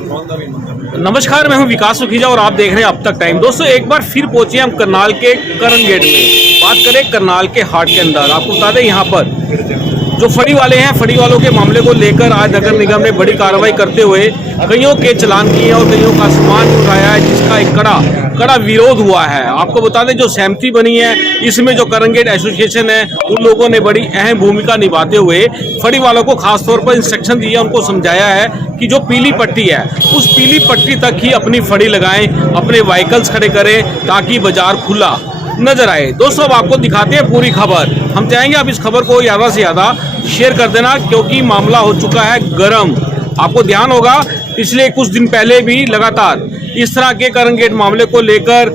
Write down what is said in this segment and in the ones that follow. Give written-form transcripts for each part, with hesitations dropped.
नमस्कार, मैं हूं विकास सुखीजा और आप देख रहे हैं अब तक टाइम। दोस्तों, एक बार फिर पहुंचे हम करनाल के करण गेट में। बात करें करनाल के हाट के अंदर, आपको बता दें यहाँ पर जो फड़ी वाले हैं, फड़ी वालों के मामले को लेकर आज नगर निगम ने बड़ी कार्रवाई करते हुए कईयों के चालान किए और कईयों का सामान उठाया है, जिसका एक कड़ा विरोध हुआ है। आपको बता दें जो सहमति बनी है, इसमें जो करण गेट एसोसिएशन है उन लोगों ने बड़ी अहम भूमिका निभाते हुए फड़ी वालों को खासतौर पर इंस्ट्रक्शन दिया, उनको समझाया है कि जो पीली पट्टी है उस पीली पट्टी तक ही अपनी फड़ी लगाएं, अपने व्हीकल्स खड़े करें ताकि बाजार खुला नजर आए। दोस्तों, अब आपको दिखाते हैं पूरी खबर। हम चाहेंगे आप इस खबर को ज़्यादा से ज़्यादा शेयर कर देना, क्योंकि मामला हो चुका है गर्म। आपको ध्यान होगा पिछले कुछ दिन पहले भी लगातार इस तरह के करण गेट मामले को लेकर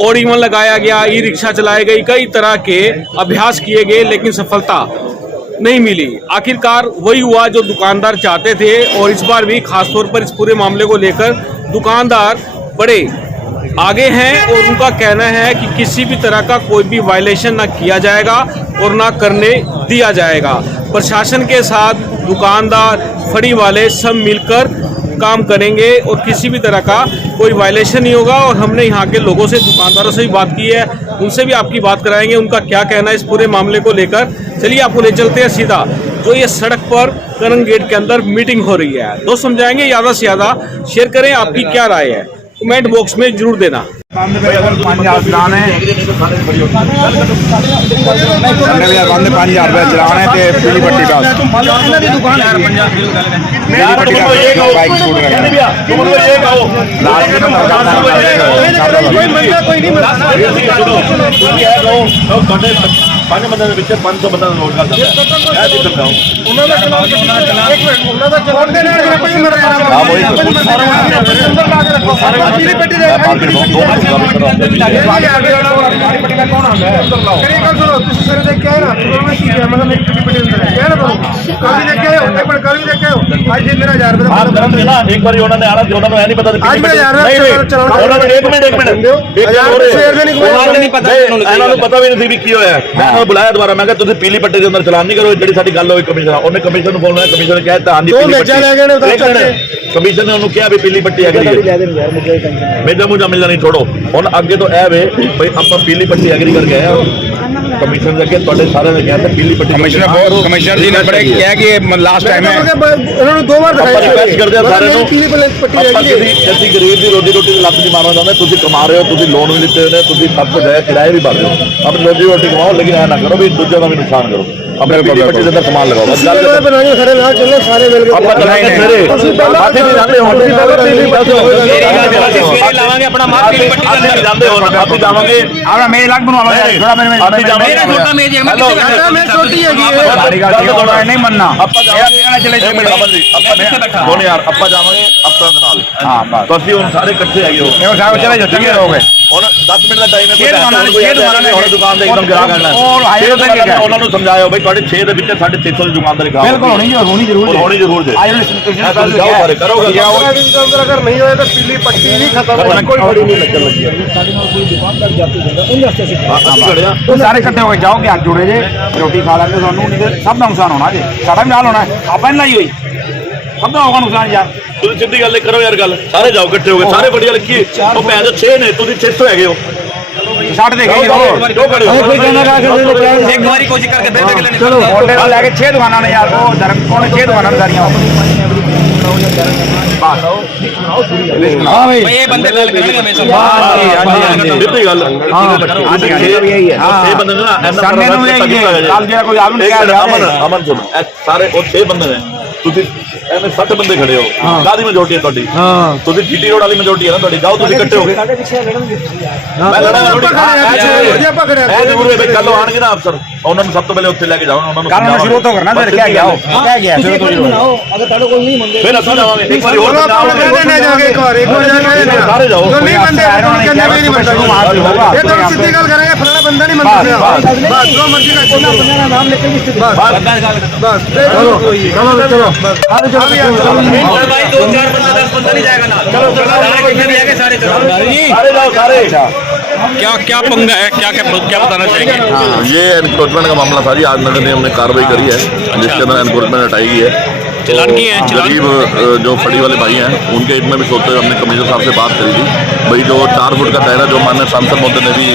ऑडिमन लगाया गया, ई रिक्शा चलाई गई, कई तरह के अभ्यास किए गए, लेकिन सफलता नहीं मिली। आखिरकार वही हुआ जो दुकानदार चाहते थे, और इस बार भी खासतौर पर इस पूरे मामले को लेकर दुकानदार बड़े आगे हैं और उनका कहना है कि किसी भी तरह का कोई भी वायलेशन ना किया जाएगा और ना करने दिया जाएगा। प्रशासन के साथ दुकानदार, फड़ी वाले सब मिलकर काम करेंगे और किसी भी तरह का कोई वायलेशन नहीं होगा। और हमने यहाँ के लोगों से, दुकानदारों से भी बात की है, उनसे भी आपकी बात कराएंगे, उनका क्या कहना है इस पूरे मामले को लेकर। चलिए आपको ले चलते हैं सीधा जो ये सड़क पर करण गेट के अंदर मीटिंग हो रही है। दोस्त समझाएंगे, ज़्यादा से ज़्यादा शेयर करें, आपकी क्या राय है कमेंट बॉक्स में जरूर देना। बंद 5000 रुपये चलाना है ते पीली पट्टी का पांच बंद 500 बंदा नोट कर एक बार उन्होंने आना नहीं पता पता भी नहीं की होया। मैं बुलाया दोबारा, मैं कहा पीली पट्टी के अंदर चलान नहीं करो, जी साडी गल होई कमिश्नर, उन्हें कमिश्नर को बोलना, कमिश्नर ने कहता हाँ कमिश्नर ने उन्होंने कहा भी पीली पट्टी एग्री मेजा मुझा मिलना नहीं छोड़ो। हम अगे तो यह वे भाई आप पीली पट्टी एग्री कर गए कमिश्नर अगे तुहाडे सारे ने कहा पीली पट्टी कमिश्नर जी ने बड़े क्या कि लास्ट टाइम है उन्होंने 2 बार रिक्वेस्ट करते हैं सारे नु ਅਸੀਂ ਗਰੀਬ ਦੀ ਰੋਟੀ ਦੀ ਲੱਤ ਦੀ ਮਾਰਨਾ ਚਾਹੁੰਦੇ, ਤੁਸੀਂ ਕਮਾ ਰਹੇ ਹੋ, ਤੁਸੀਂ ਲੋਨ ਵੀ ਲਿੱਤੇ ਹੋਏ ਨੇ, ਤੁਸੀਂ ਸਭ ਕੁਝ ਹੈ, ਕਿਰਾਏ ਵੀ ਭਰ ਰਹੇ ਹੋ, ਆਪਣੀ ਰੋਟੀ ਕਮਾਓ, ਲੇਕਿਨ ਇਹ ਨਾ ਕਰੋ ਵੀ ਦੂਜਿਆਂ ਦਾ ਵੀ ਨੁਕਸਾਨ ਕਰੋ। अपने पीली पट्टी के अंदर सामान लगाओ, बस गल बनाइए, खड़े ना चलो सारे मिल के अपन चलाएंगे मेरे बातें भी जानते हो, मेरी लावांगे अपना मार पीली पट्टी के अंदर जानते हो ना, आप भी जाओगे हमरा मेरे लाख बनवा लो थोड़ा मेरे में मेरा छोटा मेज है, मैं छोटी है ये गाड़ी का नहीं मनना अपन मेरा चले दोनों यार अपन जावांगे अपन दे नाल। हां बस तो ਅਸੀਂ ਹੁਣ ਸਾਰੇ ਇਕੱਠੇ ਹੈਗੇ ਹੋ, ਇਹ ਸਾਰੇ ਚਲੇ ਜਾਓ, ਚੰਗੇ ਰਹੋਗੇ। ਹੁਣ 10 ਮਿੰਟ ਦਾ ਟਾਈਮ ਹੈ, ਕੋਈ ਹੁਣ ਦੁਕਾਨ ਦੇ ਇੱਕਦਮ ਗਿਰਾ ਕਰਨਾ ਉਹਨਾਂ ਨੂੰ ਸਮਝਾਇਓ ਬਈ ਤੁਹਾਡੇ 6 ਦੇ ਵਿੱਚ 650 ਦੀ ਦੁਕਾਨਦਾਰੀ ਕਰਾਓ। ਬਿਲਕੁਲ ਹੋਣੀ ਜ਼ਰੂਰ ਜੇ ਆਇਓ ਜਾਓ ਸਾਰੇ ਕਰੋਗੇ, ਅਗਰ ਨਹੀਂ ਹੋਏ ਤਾਂ ਪੀਲੀ ਪੱਟੀ ਨਹੀਂ ਖਤਮ, ਕੋਈ ਫੜੀ ਨਹੀਂ ਲੱਗਣ ਲੱਗੀ ਹੈ। ਸਾਡੇ ਨਾਲ ਕੋਈ ਦੁਕਾਨਦਾਰ ਜਾਤੀ ਹੁੰਦਾ ਉਹਦੇ ਵਾਸਤੇ ਅਸੀਂ ਸਾਰੇ ਇਕੱਠੇ ਹੋ ਕੇ ਜਾਓਗੇ, ਹੱਥ ਜੋੜੇ ਜੇ, ਰੋਟੀ ਖਾ ਲਾਂਗੇ, ਤੁਹਾਨੂੰ ਸਭ ਦਾ ਨੁਕਸਾਨ ਹੋਣਾ ਜੇ, ਸਾਡਾ ਵੀ ਨਾਲ ਹੋਣਾ, ਆਪਾਂ ਨਹੀਂ ਲਾਈ ਹੋਈ, ਸਭ ਦਾ ਹੋਗਾ ਨੁਕਸਾਨ ਯਾਰ। ਤੁਸੀਂ ਸਿੱਧੀ ਗੱਲ ਕਰੋ ਯਾਰ, ਗੱਲ ਸਾਰੇ ਜਾਓ ਇਕੱਠੇ ਹੋ ਕੇ, ਸਾਰੇ ਬੜੀ ਗੱਲ ਕੀ ਉਹ ਭੈਣ ਦੇ 6 ਨੇ, ਤੁਸੀਂ 600 ਹੈਗੇ ਹੋ, ਛੱਡ ਦੇ ਗਈ ਹੋ ਕੋਈ ਕਹਿੰਦਾ ਇੱਕ ਵਾਰੀ ਕੋਸ਼ਿਸ਼ ਕਰਕੇ ਫਿਰ ਦੇਖ ਲੈਣੇ। ਚਲੋ ਹੋਟਲ ਲੈ ਕੇ 6 ਦੁਕਾਨਾਂ ਨੇ ਯਾਰ, ਉਹ ਧਰਮ ਕੋਲ 6 ਦੁਕਾਨਾਂ ਨੇ ਸਾਰੀਆਂ। ਬਸ ਹਾਂ ਭਾਈ ਇਹ ਬੰਦੇ ਗੱਲ ਕਰਨਗੇ ਹਮੇਸ਼ਾ। ਹਾਂਜੀ ਸਿੱਧੀ ਗੱਲ ਹਾਂ ਇਹੀ ਹੈ। ਹਾਂ 6 ਬੰਦੇ ਨੇ ਨਾ ਸਾਨੇ ਨੂੰ ਇਹ ਕੱਲ ਜਿਹੜਾ ਕੋਈ ਆਲੂ ਨਹੀਂ ਕਹਿ ਰਿਹਾ ਅਮਨ ਸੁਣ, ਸਾਰੇ ਉਹ 6 ਬੰਦੇ ਨੇ, ਤੁਸੀਂ ਐਵੇਂ 60 ਬੰਦੇ ਖੜੇ ਹੋ, ਕਾਦੀ ਮੈਜੋਰਟੀ ਹੈ ਤੁਹਾਡੀ? ਤੁਸੀਂ ਜੀਟੀ ਰੋਡ ਵਾਲੀ ਮੈਜੋਰਟੀ ਹੈ ਨਾ ਤੁਹਾਡੀ, ਜਾਓ ਤੁਸੀਂ ਇਕੱਠੇ ਹੋ ਗਏ। ਮੈਂ ਲੜਾਂਗਾ ਇਹ ਜ਼ਰੂਰ ਹੈ, ਕੱਲ ਆਣਗੇ ਨਾ ਅਫਸਰ, ਉਹਨਾਂ ਨੂੰ ਸਭ ਤੋਂ ਪਹਿਲੇ ਉੱਥੇ ਲੈ ਕੇ ਜਾਓ, ਉਹਨਾਂ ਨੂੰ ਕੱਲ ਸ਼ੁਰੂ ਤੋਂ ਕਰਨਾ, ਫਿਰ ਕਿਆ ਗਿਆ ਉਹ ਕਹਿ ਗਿਆ ਸ਼ੁਰੂ ਤੋਂ ਬਣਾਓ, ਅਗਰ ਤੁਹਾਡੇ ਕੋਲ ਨਹੀਂ ਮੰਨਦੇ ਫਿਰ ਅਸੀਂ ਜਾਵਾਂਗੇ ਇੱਕ ਵਾਰੀ ਹੋਰ ਕਹਿੰਦੇ ਜਾਗੇ ਇੱਕ ਵਾਰ ਸਾਰੇ ਜਾਓ, ਨਹੀਂ ਮੰਨਦੇ ਕਹਿੰਦੇ ਵੀ ਨਹੀਂ ਮੰਨਦਾ, ਇਹ ਤਾਂ ਸਿੱਧੀ ਗੱਲ ਕਰਾਂਗੇ, ਫਲਾਣਾ ਬੰਦਾ ਨਹੀਂ ਮੰਨਦਾ, ਬਸ ਜੋ ਮਰਜ਼ੀ ਕਰ ਕੋਨਾ ਬੰਦੇ ਦਾ ਨਾਮ ਲਿਖ ਕੇ ਵੀ ਸਿੱਧੀ ਬਸ ਚਲੋ ਚਲੋ भाई 2-4 बंदा 10 बंदा नहीं जाएगा ना, चलो कितने भी आएंगे सारे चलो सारे जाओ सारे। क्या पंगा है, क्या बताना चाहेंगे? ये एनक्रोचमेंट का मामला था जी, आज नगर निगम ने कार्रवाई करी है जिसके अंदर एनक्रोचमेंट हटाई गई है। चलान किए हैं, चलान? गरीब जो फड़ी वाले भाई हैं उनके हित में भी सोचते हुए हमने कमिश्नर साहब से बात करी थी। भाई जो 4 फुट का दायरा जो माननीय सांसद महोदय ने भी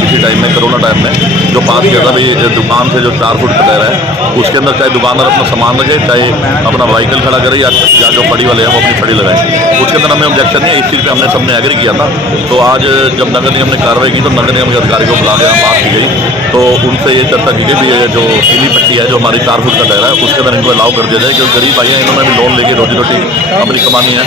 किसी टाइम में कोरोना टाइम में जो पास किया था, भाई दुकान से जो 4 फुट का दायरा है उसके अंदर चाहे दुकानदार अपना सामान रखे, चाहे अपना व्हीकल खड़ा करे या जो फड़ी वाले हैं वो अपनी फड़ी लगाए, उसके अंदर हमें ऑब्जेक्शन नहीं है। इस चीज़ पे हमने सबने एग्री किया था। तो आज जब नगर निगम ने कार्रवाई की तो नगर निगम के अधिकारी को बुला के बात की गई, तो उनसे ये चर्चा की गई भी ये जो पीली पट्टी है जो हमारी 4 फुट का दायरा है उसके अंदर इनको अलाउ कर दिया जाए, क्योंकि गरीब भाई हैं, इन्होंने भी लोन लेके रोजी रोटी अपनी कमानी है,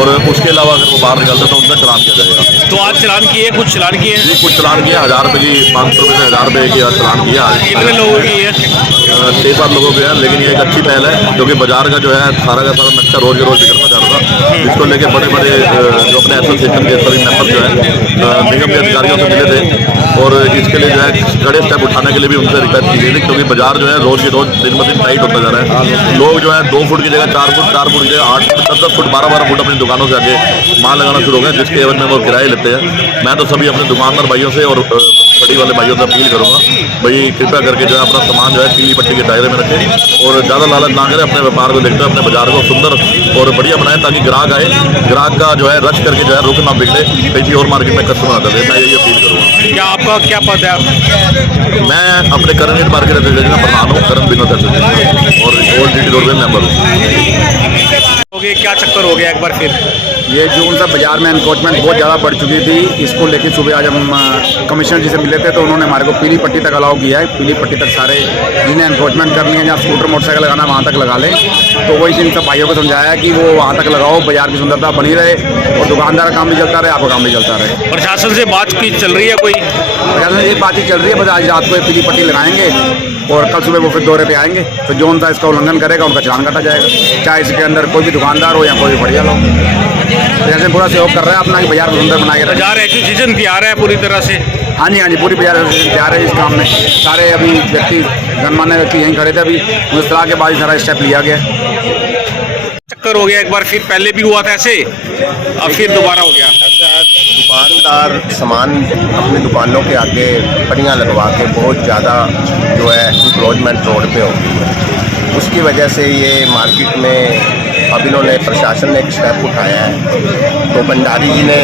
और उसके अलावा अगर वो बाहर निकलते तो उनका चलान किया जाएगा। तो आज चलान किए, कुछ चलान किए हैं? जी कुछ चलान किया, 1000 रुपये की, 500 रुपये से 1000 रुपये की चलान किया। कितने लोगों की है? 6-7 लोगों के हैं, लेकिन ये एक अच्छी पहल है क्योंकि बाजार का जो है सारा का सारा नक्शा रोज के रोज बिगड़ता जा रहा था, जिसको लेके बड़े बड़े जो अपने एसोसिएशन के सभी मेंबर जो है निगम के अधिकारियों से मिले थे, और इसके लिए जो है कड़े स्टेप उठाने के लिए भी उनसे रिक्वेस्ट की गई थी, क्योंकि बाजार जो है रोज के रोज दिन ब दिन टाइट होता जा रहा है। लोग जो है 2 फुट की जगह 4 फुट, 4 फुट की जगह 8 फुट, 10-10 फुट, 12-12 फुट अपनी दुकानों से आगे माल लगाना शुरू हो गया, जिसके एवज में वो किराए लेते हैं। मैं तो सभी अपने दुकानदार भाइयों से और फड़ी वाले भाइयों से अपील करूंगा, भाई कृपया करके जो है अपना सामान जो है पीली पट्टी के दायरे में रखें और ज़्यादा लालच ना करें, अपने व्यापार को देखते हुए अपने बाजार को सुंदर और बढ़िया बनाएं ताकि ग्राहक आए, ग्राहक का जो है रश करके जो है रुक ना बिगड़े, किसी और मार्केट में कस्टमर आता है। मैं यही अपील करूँगा। क्या आपका क्या पद है? मैं अपने करण मार्केट एसोसिएशन का प्रधान हूँ, करण विनोद एसोसिएशन, और ओल्ड सिटी रोड में मेंबर हूँ। हो गया, क्या चक्कर हो गया एक बार फिर? ये जो उनका बाजार में एनक्रोचमेंट बहुत ज़्यादा बढ़ चुकी थी, इसको लेकर सुबह आज हम कमिश्नर जी से मिले थे तो उन्होंने हमारे को पीली पट्टी तक अलाउ किया है। पीली पट्टी तक सारे जिन्हें एनक्रोचमेंट करनी है, जहाँ स्कूटर मोटरसाइकिल लगाना वहाँ तक लगा लें। तो वही इन सब भाइयों को समझाया कि वो वहाँ तक लगाओ, बाजार की सुंदरता बनी रहे और दुकानदार का काम भी चलता रहे, आपका काम भी चलता रहे। प्रशासन से बातचीत चल रही है कोई? प्रशासन से ये बातचीत चल रही है, बस आज रात को ये पीली पट्टी लगाएंगे और कल सुबह वो फिर दौरे पे आएंगे, तो जो उनका इसका उल्लंघन करेगा उनका चालान काटा जाएगा, चाहे इसके अंदर कोई भी दुकानदार हो या कोई भी बढ़िया लोग। जैसे पूरा सहयोग कर रहा है अपना कि बाजार को सुंदर बनाए रखें। बाजार एसोसिएशन तैयार है पूरी तरह से? हाँ जी, पूरी बाजार एसोसिएशन तैयार है इस काम में। सारे अभी व्यक्ति गणमान्य व्यक्ति यहीं खड़े थे, अभी उस तरह के बाद सारा स्टेप लिया गया। चक्कर हो गया एक बार फिर, पहले भी हुआ था ऐसे, अब फिर दोबारा हो गया। दुकानदार सामान अपनी दुकानों के आगे पट्टियाँ लगवा के बहुत ज़्यादा जो है इंक्रोचमेंट रोड पे हो गई है, उसकी वजह से ये मार्केट में अब इन्होंने प्रशासन ने एक स्टेप उठाया है। तो भंडारी जी ने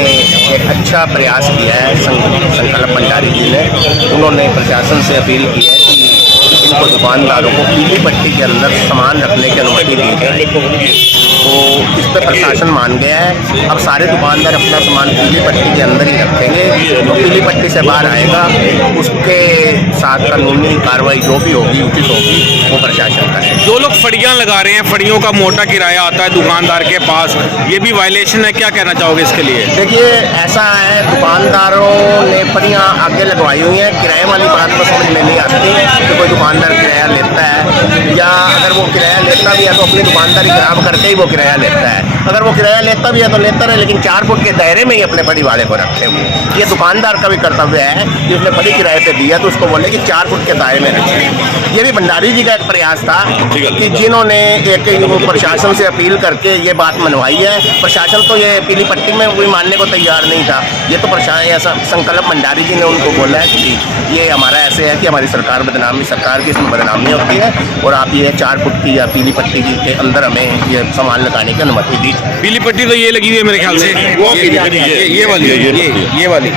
एक अच्छा प्रयास किया है, संकल्प भंडारी जी ने, उन्होंने प्रशासन से अपील की है कि इनको दुकानदारों को पीली पट्टी के अंदर सामान रखने की अनुमति दी जाए। तो इस पर प्रशासन मान गया है। अब सारे दुकानदार अपना सामान पीली पट्टी के अंदर ही रखेंगे, तो पीली पट्टी से बाहर आएगा उसके साथ कानूनी कार्रवाई जो भी होगी उचित होगी वो प्रशासन करेगा। जो लोग फड़ियाँ लगा रहे हैं, फड़ियों का मोटा किराया आता है दुकानदार के पास, ये भी वायलेशन है, क्या कहना चाहोगे इसके लिए? देखिए ऐसा है, दुकानदारों ने फड़ियाँ आगे लगवाई हुई हैं, किराए वाली बात तो समझ में नहीं आती कि कोई दुकानदार किराया लेता है, या अगर वो किराया लेता भी है तो अपनी दुकानदारी खराब करके ही वो किराया लेता है। अगर वो किराया लेता भी है तो लेता है, लेकिन 4 फुट के दायरे में ही अपने फड़ी वाले को रखे हुए। ये दुकानदार का भी कर्तव्य है कि उसने फड़ी किराए पे दिया तो उसको बोले कि 4 फुट के दायरे में रखिए। ये भी भंडारी जी का एक प्रयास था कि जिन्होंने एक प्रशासन से अपील करके ये बात मनवाई है। प्रशासन तो ये पीली पट्टी में कोई मानने को तैयार नहीं था, ये तो प्रशासन संकल्प भंडारी जी ने उनको बोला है कि ये हमारा ऐसे है कि हमारी सरकार बदनामी, सरकार की इसमें बदनामी होती है और आप ये 4 फुट की या पीली पट्टी के अंदर हमें ये सामान लगाने की अनुमति दी। पीली पट्टी तो ये लगी हुई है मेरे ख्याल से, ये वाली, ये वाली,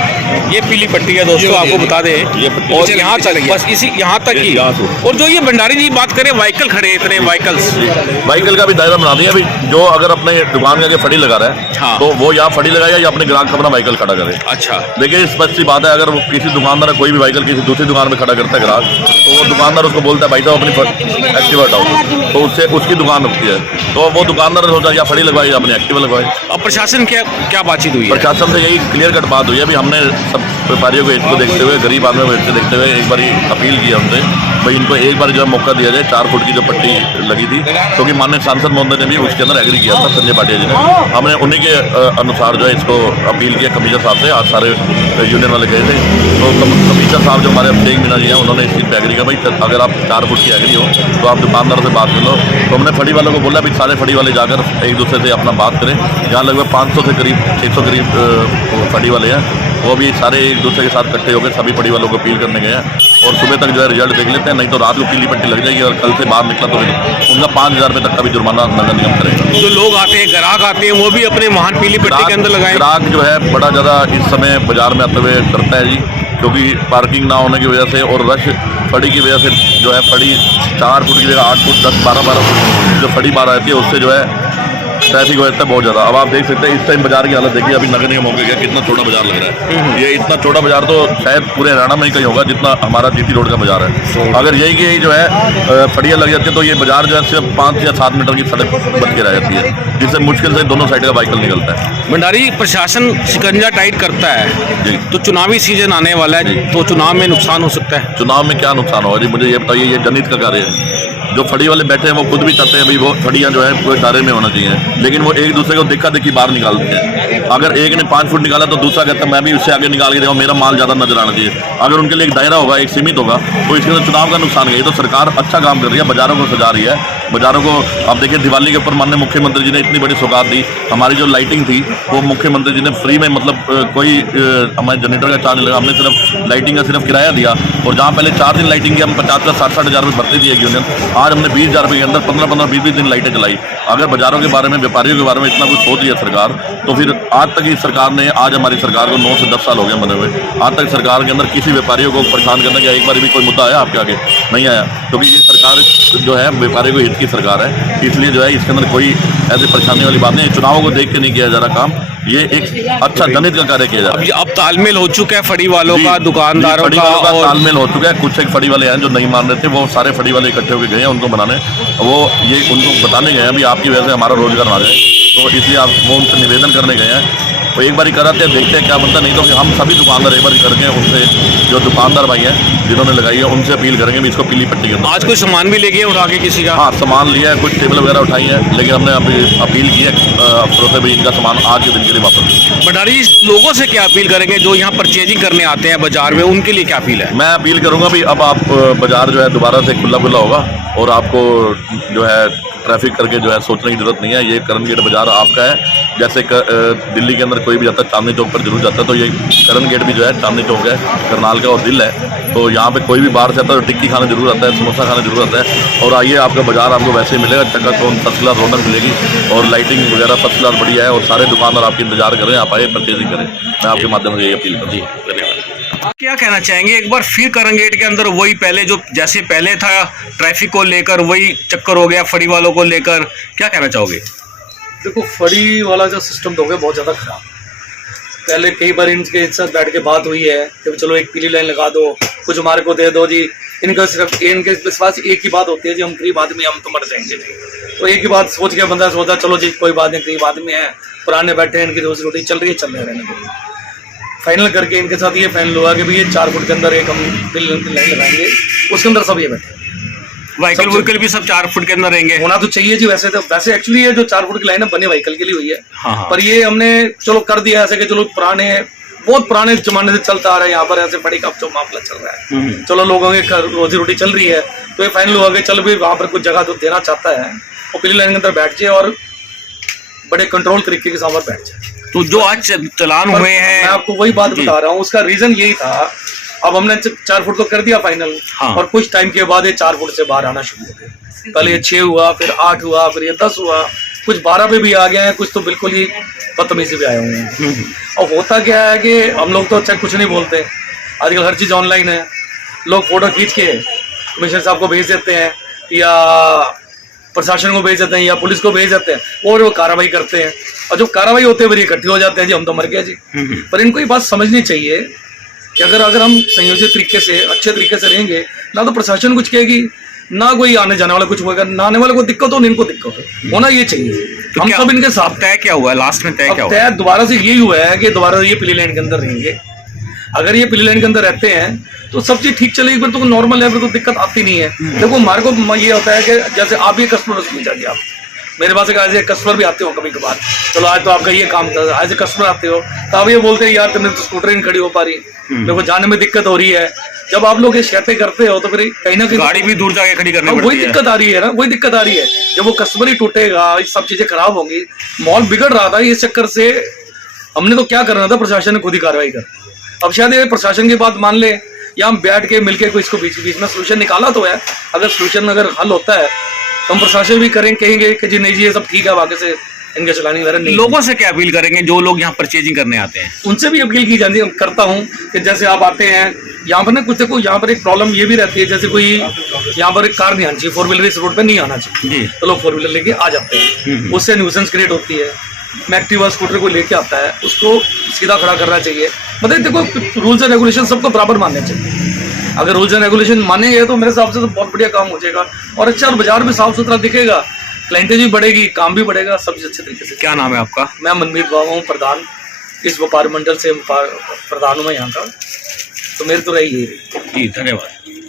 ये पीली पट्टी है दोस्तों, आपको बता दें। और यहाँ तक, बस इसी यहाँ तक ही। और जो ये भंडारी जी बात करें, व्हीकल खड़े, इतने व्हीकल का भी दायरा बना दिया अभी। जो अगर अपने दुकान के आगे फड़ी लगा रहा है, हाँ, तो वो या फड़ी लगाए या अपने ग्राहक अपना व्हीकल खड़ा करे। अच्छा, देखिए स्पष्ट सी बात है, अगर किसी दुकानदार कोई भी व्हीकल किसी दूसरी दुकान में खड़ा करता है ग्राहक, तो वो दुकानदार उसको बोलता है भाई साहब अपनी एक्टिवा हटाओ, तो उससे उसकी दुकान रुकती है। तो वो दुकानदार सोचता है या फड़ी लगवाए या अपनी एक्टिवा लगवाए। अब प्रशासन क्या बातचीत हुई है? प्रशासन से यही क्लियर कट बात हुई है। अभी हमने सब व्यापारियों को इसको देखते हुए, गरीब आदमियों को इसको देखते हुए एक बार अपील की हमसे, भाई इनको एक बार जो है मौका दिया जाए। 4 फुट की जो पट्टी लगी थी, क्योंकि माननीय सांसद महोदय ने भी उसके अंदर एग्री किया था, संजय पाटिया जी ने। हमने उन्हीं के अनुसार जो है इसको अपील किया कमिश्नर साहब से। आज सारे यूनियन वाले गए थे, तो कमिश्नर साहब जो हमारे शेख मीना जी हैं, उन्होंने इस चीज़ पर एग्री किया, भाई अगर आप 4 फुट की एग्री हो तो आप दुकानदारों से बात कर लो। तो हमने फड़ी वालों को बोला भाई सारे फड़ी वाले जाकर एक दूसरे से अपना बात करें। यहाँ लगभग 500 से करीब 600 करीब फड़ी वाले हैं, वो भी सारे एक दूसरे के साथ इकट्ठे होकर सभी फड़ी वालों को अपील करने गए हैं और सुबह तक जो है रिजल्ट देख लेते हैं, नहीं तो रात को पीली पट्टी लग जाएगी और कल से बाहर निकला तो उनका 5,000 रुपये तक का भी जुर्माना नगर निगम करेगा। जो लोग आते हैं, ग्राहक आते हैं, वो भी अपने वाहन पीली पट्टी के अंदर लगाए। ग्राहक जो है बड़ा ज़्यादा इस समय बाजार में आते हुए डरता है जी, क्योंकि पार्किंग ना होने की वजह से और रश फड़ी की वजह से जो है फड़ी 4 फुट की जगह 8 फुट 10 12 फुट जो फड़ी बार आती है उससे जो है ट्रैफिक हो जाता है बहुत ज़्यादा। अब आप देख सकते हैं इस टाइम बाजार की हालत देखिए, अभी नगर निगम हो गया कितना छोटा बाजार लग रहा है। ये इतना छोटा बाजार तो शायद पूरे हरियाणा में ही कहीं होगा जितना हमारा जीटी रोड का बाजार है। अगर यही की जो है फड़ियाँ लग जाती है तो ये बाजार जो है सिर्फ 5 या 7 मीटर की सड़क बन के रह जाती है, जिससे मुश्किल से दोनों साइड का व्हीकल निकलता है। भंडारी, प्रशासन शिकंजा टाइट करता है जी, तो चुनावी सीजन आने वाला है, तो चुनाव में नुकसान हो सकता है। चुनाव में क्या नुकसान होगा जी, मुझे ये बताइए। ये जनहित का कार्य है। जो फड़ी वाले बैठे हैं वो खुद भी चाहते हैं भाई वो फड़ियाँ जो है पूरे दायरे में होना चाहिए, लेकिन वो एक दूसरे को देखा देखी बाहर निकालते हैं। अगर एक ने 5 फुट निकाला तो दूसरा कहता है मैं भी उससे आगे निकाल के देखा, मेरा माल ज़्यादा नजर आना चाहिए। अगर उनके लिए एक दायरा होगा, एक सीमित होगा, तो इसके अंदर चुनाव का नुकसान है। ये तो सरकार अच्छा काम कर रही है, बाजारों को सजा रही है। बाजारों को अब देखिए, दिवाली के ऊपर माननीय मुख्यमंत्री जी ने इतनी बड़ी सौगात दी। हमारी जो लाइटिंग थी वो मुख्यमंत्री जी ने फ्री में, मतलब कोई हमारे जनरेटर का चार्ज लगा, हमने सिर्फ लाइटिंग का सिर्फ किराया दिया। और जहाँ पहले 4 दिन लाइटिंग की हम 50-60 हज़ार रुपये भरती थी एक यूनियन, आज हमने 20,000 रुपये के अंदर 15-15, 20-20 दिन लाइटें चलाई। अगर बाजारों के बारे में, व्यापारियों के बारे में इतना कुछ सोच रही है सरकार, तो फिर आज तक इस सरकार ने, आज हमारी सरकार को 9 से 10 साल हो गए बने हुए, आज तक सरकार के अंदर किसी व्यापारियों को परेशान करने का एक बार भी कोई मुद्दा आया आपके आगे? नहीं आया, क्योंकि ये सरकार जो है व्यापारियों को हित की सरकार है। इसलिए जो है इसके अंदर कोई ऐसी परेशानी वाली बात नहीं है। चुनावों को देख के नहीं किया जा रहा काम, ये एक अच्छा जनहित का कार्य किया जा रहा है। अब तालमेल हो चुका है फड़ी वालों का, दुकानदारों फड़ी का, वालों का और तालमेल हो चुका है। कुछ एक फड़ी वाले हैं जो नहीं मान रहे थे, वो सारे फड़ी वाले इकट्ठे होकर गए हैं उनको बनाने, वो ये उनको बताने गए हैं अभी आपकी वजह से हमारा रोजगार ना जाए, तो इसलिए आप वो उनसे निवेदन करने गए हैं। तो एक बार ही कराते हैं, देखते हैं क्या बनता, नहीं तो कि हम सभी दुकानदार एक बार करके उनसे, जो दुकानदार भाई हैं जिन्होंने लगाई है, उनसे अपील करेंगे भी इसको पीली पट्टी करना। आज कोई सामान भी लेके उठा के किसी का? हाँ, सामान लिया है, कुछ टेबल वगैरह उठाई है, लेकिन हमने अभी अपील की है अफसरों से भी इनका सामान आज के दिन के लिए वापस। भंडारी, लोगों से क्या अपील करेंगे जो यहाँ परचेजिंग करने आते हैं बाजार में, उनके लिए क्या अपील है? मैं अपील करूंगा भी अब आप बाजार जो है दोबारा से खुला होगा और आपको जो है ट्रैफिक करके जो है सोचने की जरूरत नहीं है। ये करण गेट बाजार आपका है। जैसे दिल्ली के अंदर कोई भी जाता है चांदनी चौक पर जरूर जाता है, तो ये करण गेट भी जो है चांदनी चौक है, करनाल का और दिल है। तो यहाँ पे कोई भी बाहर से आता है तो टिक्की खाने जरूर आता है, समोसा खाने जरूर आता है। और आइए, आपका बाजार आपको वैसे ही मिलेगा, चकाचौंध फर्स्ट क्लास रौनक मिलेगी और लाइटिंग वगैरह फर्स्ट क्लास बढ़िया है और सारे दुकानदार आपके इंतजार कर रहे हैं, आप आइए परचेजिंग करें। मैं आपके माध्यम से ये अपील करूँ। धन्यवाद। क्या कहना चाहेंगे, एक बार फिर करण गेट के अंदर वही पहले जो जैसे पहले था ट्रैफिक को लेकर वही चक्कर हो गया फड़ी वालों को लेकर, क्या कहना चाहोगे? देखो, फड़ी वाला जो सिस्टम तो हो गया बहुत ज़्यादा खराब। पहले कई बार इनके साथ बैठ के बात हुई है कि चलो एक पीली लाइन लगा दो, कुछ हमारे को दे दो जी। इनका सिर्फ इनके विश्वास एक ही बात होती है जी, हम गरीब आदमी, हम तो मर जाएंगे नहीं। तो एक ही बात सोच के बंदा सोचता चलो जी कोई बात नहीं, गरीब आदमी है, पुराने बैठे हैं, इनकी रोजी रोटी चल रही है, चल रहे रहने दो। फाइनल करके इनके साथ ये फाइनल हुआ कि भाई ये 4 फुट के अंदर एक हम लाइन लगाएंगे, उसके अंदर सब ये बैठे। व्हीकल भी सब 4 फुट के अंदर रहेंगे? होना तो चाहिए जी। वैसे तो वैसे एक्चुअली ये जो 4 फुट की लाइन है बने व्हीकल के लिए हुई है। हाँ। पर ये हमने चलो कर दिया ऐसे कि चलो बहुत पुराने जमाने से चलता आ रहा है, यहाँ पर ऐसे बड़ी का जो मामला चल रहा है, चलो लोगों की रोजी रोटी चल रही है, तो ये फाइनल हुआ कि चल भी वहाँ पर कुछ जगह तो देना चाहता है, और पीली लाइन के अंदर बैठ जाए और बड़े कंट्रोल तरीके के साथ बैठ जाए। तो जो आज चलान हुए हैं, मैं आपको वही बात बता रहा हूँ, उसका रीजन यही था। अब हमने 4 फुट तो कर दिया फाइनल। हाँ। और कुछ टाइम के बाद ये 4 फुट से बाहर आना शुरू हो गए। पहले ये 6 हुआ, फिर 8 हुआ, फिर ये 10 हुआ, कुछ 12 पे भी आ गए हैं, कुछ तो बिल्कुल ही बदतमीजी भी आए हुए हैं। और होता क्या है कि हम लोग तो अच्छा कुछ नहीं बोलते, आजकल हर चीज़ ऑनलाइन है। लोग फोटो खींच के कमिश्नर साहब को भेज देते हैं या प्रशासन को भेज देते हैं या पुलिस को भेज देते हैं और वो कार्रवाई करते हैं, और जो कार्रवाई होते हैं फिर इकट्ठे हो जाते हैं जी हम तो मर गए जी। पर इनको ये बात समझनी चाहिए कि अगर हम संयोजित तरीके से, अच्छे तरीके से रहेंगे, ना तो प्रशासन कुछ कहेगी, ना कोई आने जाने वाला कुछ होगा, ना आने वाले को दिक्कत हो, ना इनको दिक्कत हो, होना ये चाहिए। तो हम सब इनके साथ। तय क्या हुआ है लास्ट में? तय क्या हुआ? तय दोबारा से यही हुआ है कि दोबारा ये पीली लाइन के अंदर रहेंगे। अगर ये पीली लाइन के अंदर रहते हैं तो सब चीज ठीक चलेगी, फिर तो नॉर्मल है, फिर तो दिक्कत आती नहीं है। देखो, हमारे को ये होता है कि जैसे आप ये कस्टमर समझ जाइए, आप मेरे पास आज कस्टमर भी आते हो कभी कभार, चलो आज तो आपका ये काम था, आज कस्टमर आते हो तो आप ये बोलते हैं यार तुमने तो स्कूटर नहीं खड़ी हो पा रही, मेरे को जाने में दिक्कत हो रही है। जब आप लोग ये शिकायतें करते हो तो फिर कहीं ना कहीं गाड़ी भी दूर जाके खड़ी करनी पड़ती है। वही दिक्कत आ रही है ना, वही दिक्कत आ रही है। जब वो कस्टमर ही टूटेगा, सब चीजें खराब होंगी, माहौल बिगड़ रहा था, इस चक्कर से हमने तो क्या करना था, प्रशासन ने खुद ही कार्रवाई कर। अब शायद ये प्रशासन की बात मान ले या हम बैठ के मिलके कोई इसको बीच में सोल्यूशन निकाला तो है। अगर सोल्यूशन अगर हल होता है तो हम प्रशासन भी कहेंगे कि जी नहीं जी ये सब ठीक है, आगे से इनके चलानी वगैरह नहीं। लोगों से क्या अपील करेंगे जो लोग यहाँ परचेजिंग करने आते हैं? उनसे भी अपील की जाती है, करता हूँ कि जैसे आप आते हैं यहाँ पर ना, कुछ देखो यहाँ पर एक प्रॉब्लम ये भी रहती है, जैसे कोई यहाँ पर एक कार नहीं आनी चाहिए, 4 व्हीलर इस रोड पे नहीं आना चाहिए जी। तो लोग 4 व्हीलर लेके आ जाते हैं, उससे न्यूसेंस क्रिएट होती है। मैं एक्टिवा स्कूटर को लेके आता है उसको सीधा खड़ा करना चाहिए। मतलब देखो रूल्स एंड रेगुलेशन सबको बराबर मानने चाहिए। अगर रूल्स एंड रेगुलेशन मानेंगे तो मेरे हिसाब से तो बहुत बढ़िया काम हो जाएगा और अच्छा, और बाजार भी साफ सुथरा दिखेगा, क्लाइंटेज भी बढ़ेगी, काम भी बढ़ेगा, सब अच्छे तरीके से। क्या नाम है आपका? मैं मनमीत बाबा हूँ, प्रधान इस व्यापार मंडल से प्रधान हूँ मैं यहाँ का, तो मेरी तो रही है। जी धन्यवाद।